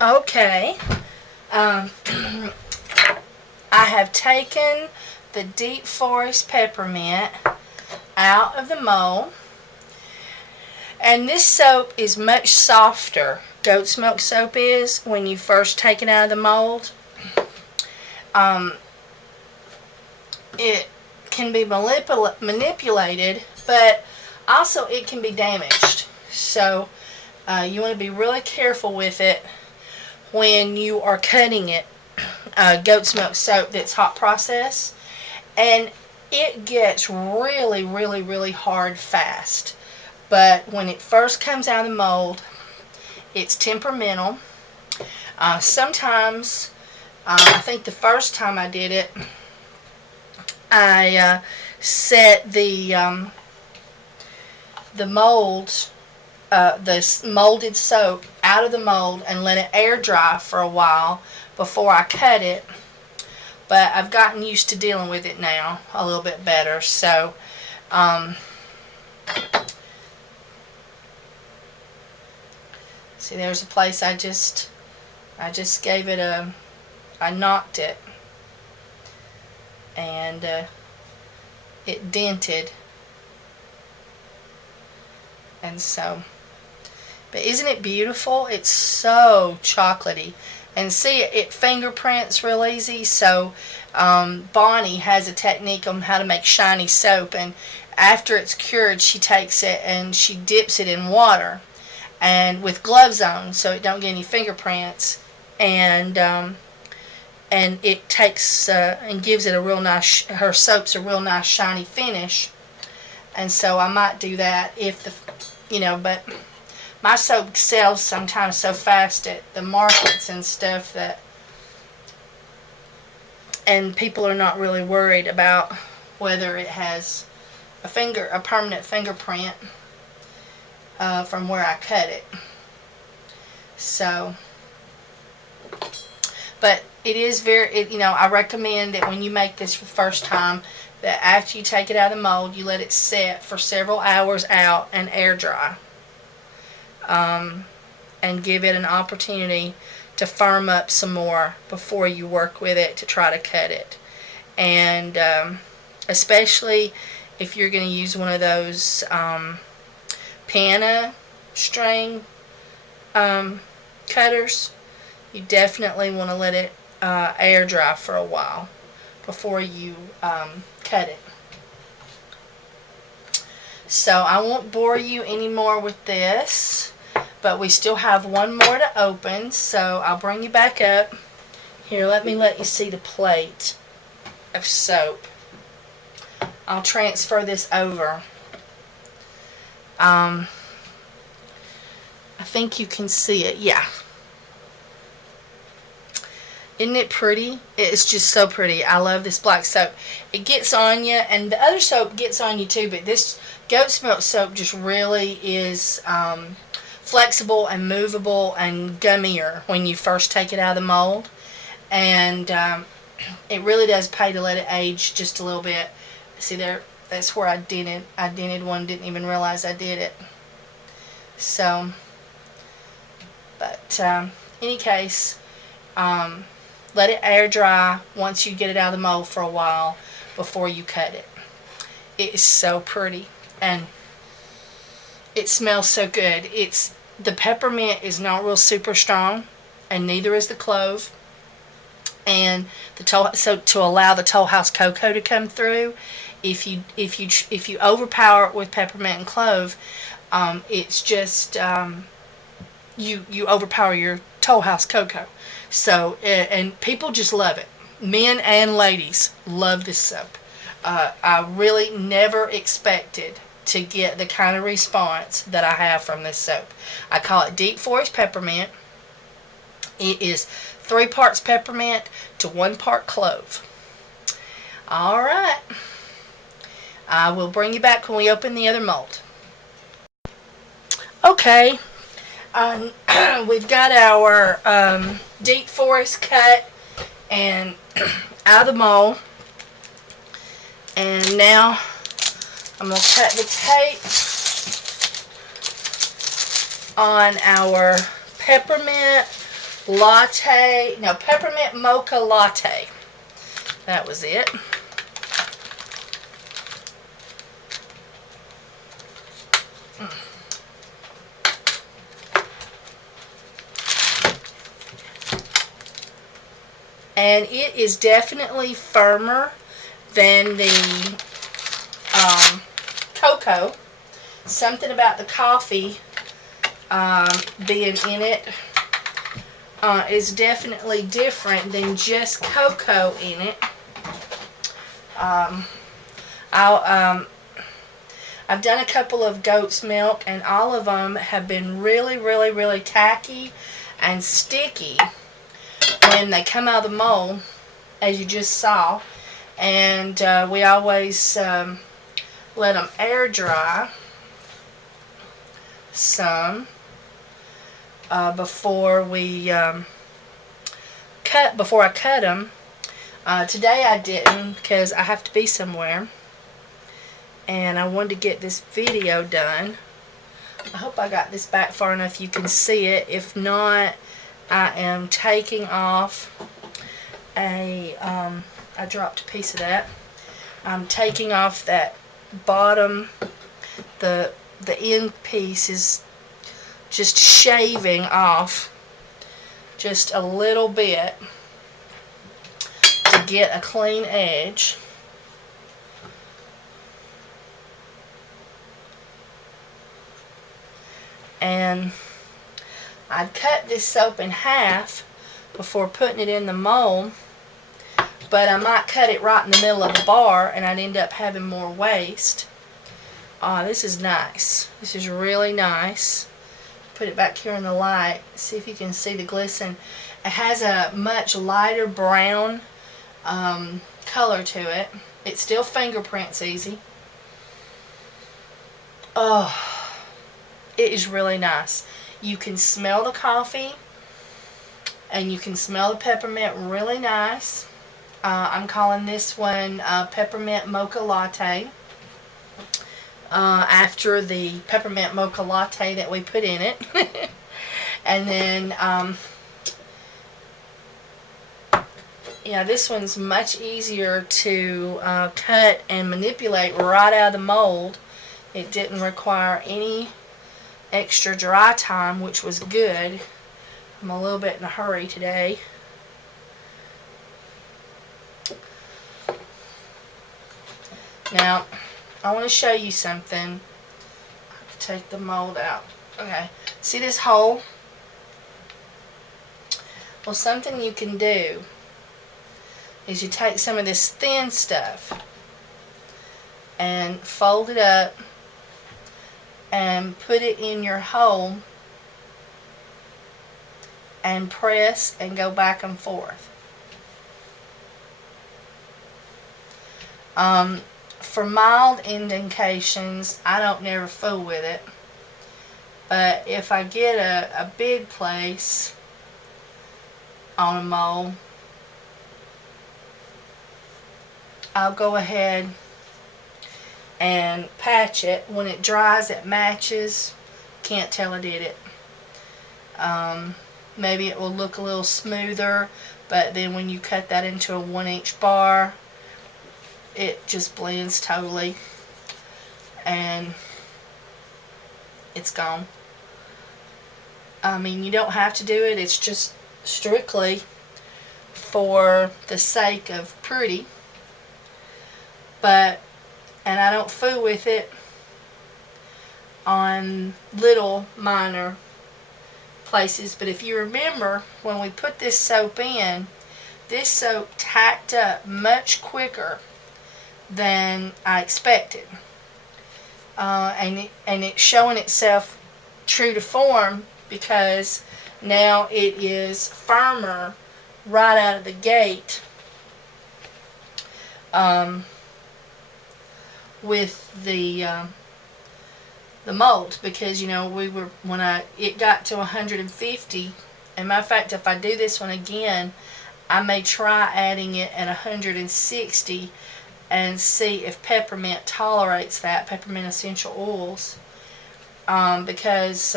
Okay. Um, I have taken the deep forest peppermint out of the mold, and this soap is much softer. Goat's milk soap is when you first take it out of the mold. Um, it can be manipulated, but also it can be damaged. So you want to be really careful with it when you are cutting it. Goat's milk soap that's hot process, and it gets really, really, really hard fast. But when it first comes out of the mold, it's temperamental. Sometimes, I think the first time I did it, I set the mold, the molded soap out of the mold and let it air dry for a while before I cut it. But I've gotten used to dealing with it now a little bit better. So, um, see, there's a place I just gave it I knocked it, and it dented, and so. But isn't it beautiful? It's so chocolatey. And see, it fingerprints real easy. So Bonnie has a technique on how to make shiny soap. And after it's cured, she takes it and she dips it in water, and with gloves on, so it don't get any fingerprints. And it takes and gives it a real nice. Her soap's a real nice shiny finish. And so I might do that if but my soap sells sometimes so fast at the markets and stuff that, and people are not really worried about whether it has a permanent fingerprint from where I cut it. So, but it is I recommend that when you make this for the first time, that after you take it out of the mold, you let it set for several hours out and air dry. Um, and give it an opportunity to firm up some more before you work with it to try to cut it. And especially if you're going to use one of those panna string cutters, you definitely want to let it air dry for a while before you cut it. So I won't bore you anymore with this, but we still have one more to open, so I'll bring you back up. Here, let you see the plate of soap. I'll transfer this over. I think you can see it. Yeah. Isn't it pretty? It's just so pretty. I love this black soap. It gets on you, and the other soap gets on you too, but this goat's milk soap just really is flexible and movable and gummier when you first take it out of the mold. And it really does pay to let it age just a little bit. See there, that's where I dented one, didn't even realize I did it. So, but any case, let it air dry once you get it out of the mold for a while before you cut it. It is so pretty, and it smells so good. The peppermint is not real super strong, and neither is the clove. And so to allow the Toll House cocoa to come through, if you overpower it with peppermint and clove, it's just you overpower your Toll House cocoa. So and people just love it. Men and ladies love this soap. I really never expected to get the kind of response that I have from this soap. I call it Deep Forest Peppermint. It is 3 parts peppermint to 1 part clove. All right. I will bring you back when we open the other mold. Okay. We've got our deep forest cut and out of the mold. And now I'm going to cut the tape on our peppermint latte, no, peppermint mocha latte. That was it. And it is definitely firmer than the cocoa. Something about the coffee being in it is definitely different than just cocoa in it. I've done a couple of goat's milk, and all of them have been really, really, really tacky and sticky when they come out of the mold, as you just saw. And we always let them air dry some before I cut them. Today I didn't, because I have to be somewhere, and I wanted to get this video done. I hope I got this back far enough you can see it. If not, I am taking off I dropped a piece of that. I'm taking off that bottom, the end piece is just shaving off just a little bit to get a clean edge. And I'd cut this soap in half before putting it in the mold, but I might cut it right in the middle of the bar and I'd end up having more waste. This is nice. This is really nice. Put it back here in the light. See if you can see the glisten. It has a much lighter brown color to it. It still fingerprints easy. Oh, it is really nice. You can smell the coffee and you can smell the peppermint really nice. I'm calling this one Peppermint Mocha Latte, after the Peppermint Mocha Latte that we put in it. And then, yeah, this one's much easier to cut and manipulate right out of the mold. It didn't require any extra dry time, which was good. I'm a little bit in a hurry today. Now, I want to show you something. Take the mold out. Okay, see this hole? Well, something you can do is you take some of this thin stuff and fold it up and put it in your hole and press and go back and forth. For mild indentations, I don't never fool with it. But if I get a big place on a mold, I'll go ahead and patch it. When it dries, it matches. Can't tell I did it. Maybe it will look a little smoother, but then when you cut that into a 1-inch bar, it just blends totally and it's gone. I mean, you don't have to do it. It's just strictly for the sake of pretty. And I don't fool with it on little minor places. But if you remember, when we put this soap in, this soap tacked up much quicker than I expected. And it's showing itself true to form, because now it is firmer right out of the gate with the mold, because when it got to 150, and matter of fact, if I do this one again, I may try adding it at 160 and see if peppermint tolerates that, peppermint essential oils, because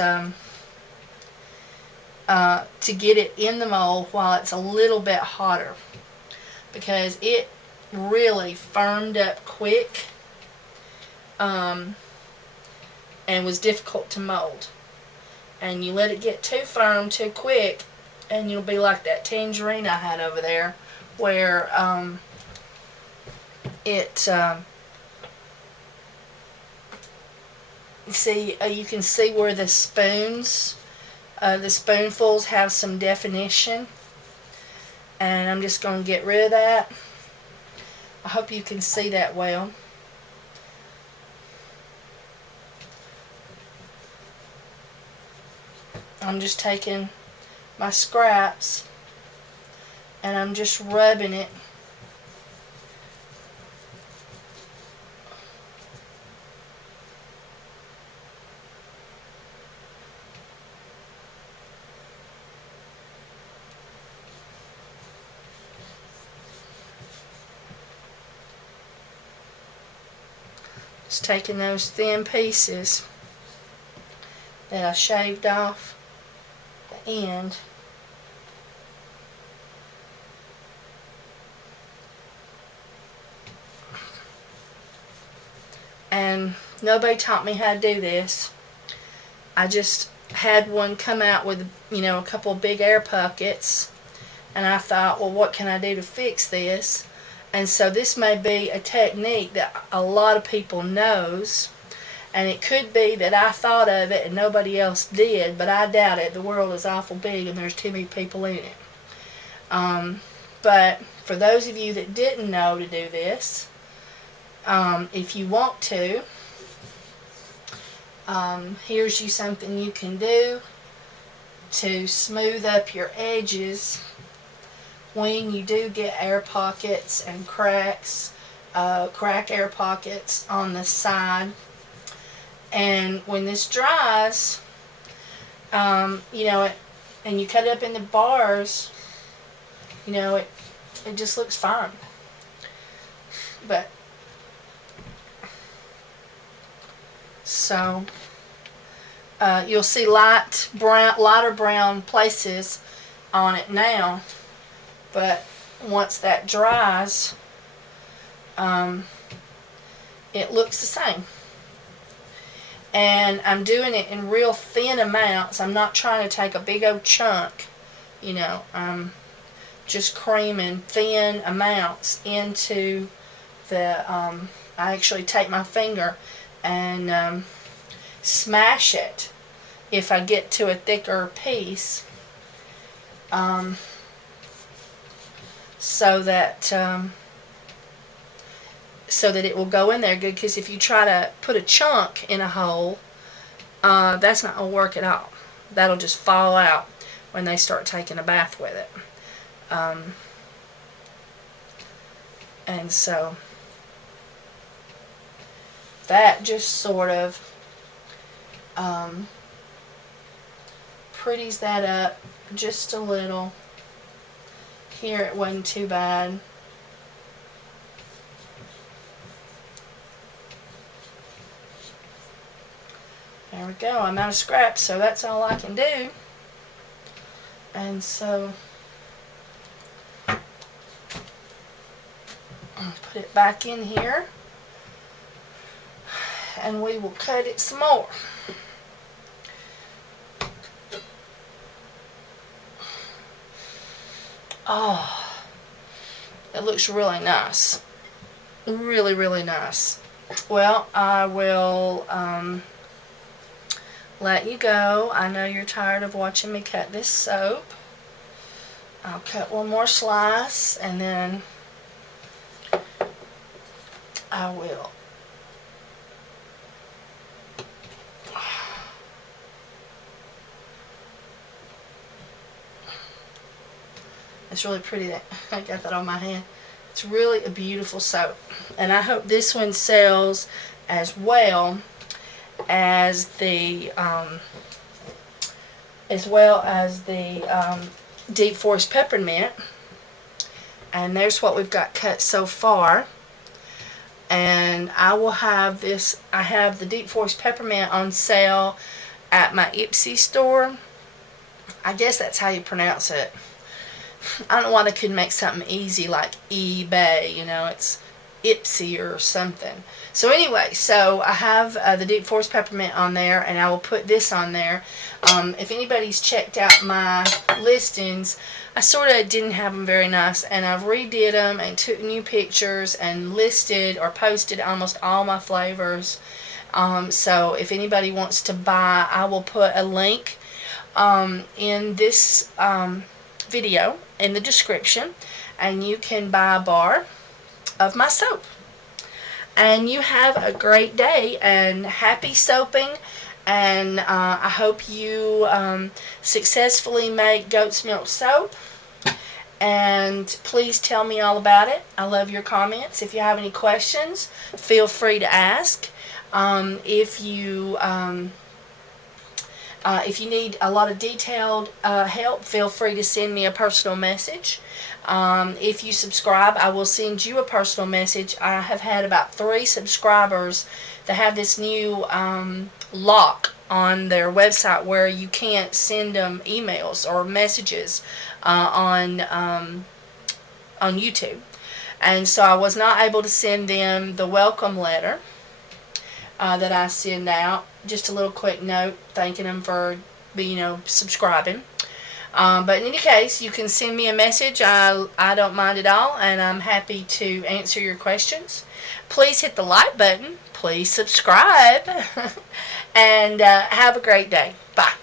to get it in the mold while it's a little bit hotter, because it really firmed up quick, and was difficult to mold. And you let it get too firm too quick, and you'll be like that tangerine I had over there, where you can see where the spoonfuls have some definition, and I'm just going to get rid of that. I hope you can see that well. I'm just taking my scraps and I'm just rubbing it just taking those thin pieces that I shaved off the end. And nobody taught me how to do this. I just had one come out with, a couple of big air pockets, and I thought, well, what can I do to fix this? And so this may be a technique that a lot of people knows, and it could be that I thought of it and nobody else did, but I doubt it. The world is awful big and there's too many people in it. But for those of you that didn't know to do this, if you want to, here's you something you can do to smooth up your edges when you do get air pockets and cracks, crack air pockets on the side. And when this dries, and you cut it up into bars, it just looks fine. But so you'll see lighter brown places on it now, but once that dries, it looks the same. And I'm doing it in real thin amounts. I'm not trying to take a big old chunk, I'm just creaming thin amounts into the, I actually take my finger and smash it if I get to a thicker piece, so that it will go in there good, because if you try to put a chunk in a hole, that's not going to work at all. That'll just fall out when they start taking a bath with it. And so that just sort of pretties that up just a little. Here it wasn't too bad. There we go. I'm out of scraps, so that's all I can do. And so I'll put it back in here, and we will cut it some more. Oh, it looks really nice. Really, really nice. Well, I will let you go. I know you're tired of watching me cut this soap. I'll cut one more slice, and then I will it's really pretty that I got that on my hand. It's really a beautiful soap, and I hope this one sells as well as the deep forest peppermint. And there's what we've got cut so far. And I will have this. I have the deep forest peppermint on sale at my Ipsy store I guess that's how you pronounce it. I don't know why they couldn't make something easy like eBay. It's Ipsy or something. So anyway, so I have the Deep Forest Peppermint on there, and I will put this on there. If anybody's checked out my listings, I sort of didn't have them very nice, and I've redid them and took new pictures and listed or posted almost all my flavors. So if anybody wants to buy, I will put a link in this video in the description, and you can buy a bar of my soap. And you have a great day and happy soaping. And I hope you successfully make goat's milk soap. And please tell me all about it. I love your comments. If you have any questions, feel free to ask. If you need a lot of detailed help, feel free to send me a personal message. If you subscribe, I will send you a personal message. I have had about 3 subscribers that have this new lock on their website where you can't send them emails or messages on YouTube. And so I was not able to send them the welcome letter that I send out. Just a little quick note thanking them for subscribing. But in any case, you can send me a message. I don't mind at all, and I'm happy to answer your questions. Please hit the like button. Please subscribe. And have a great day. Bye.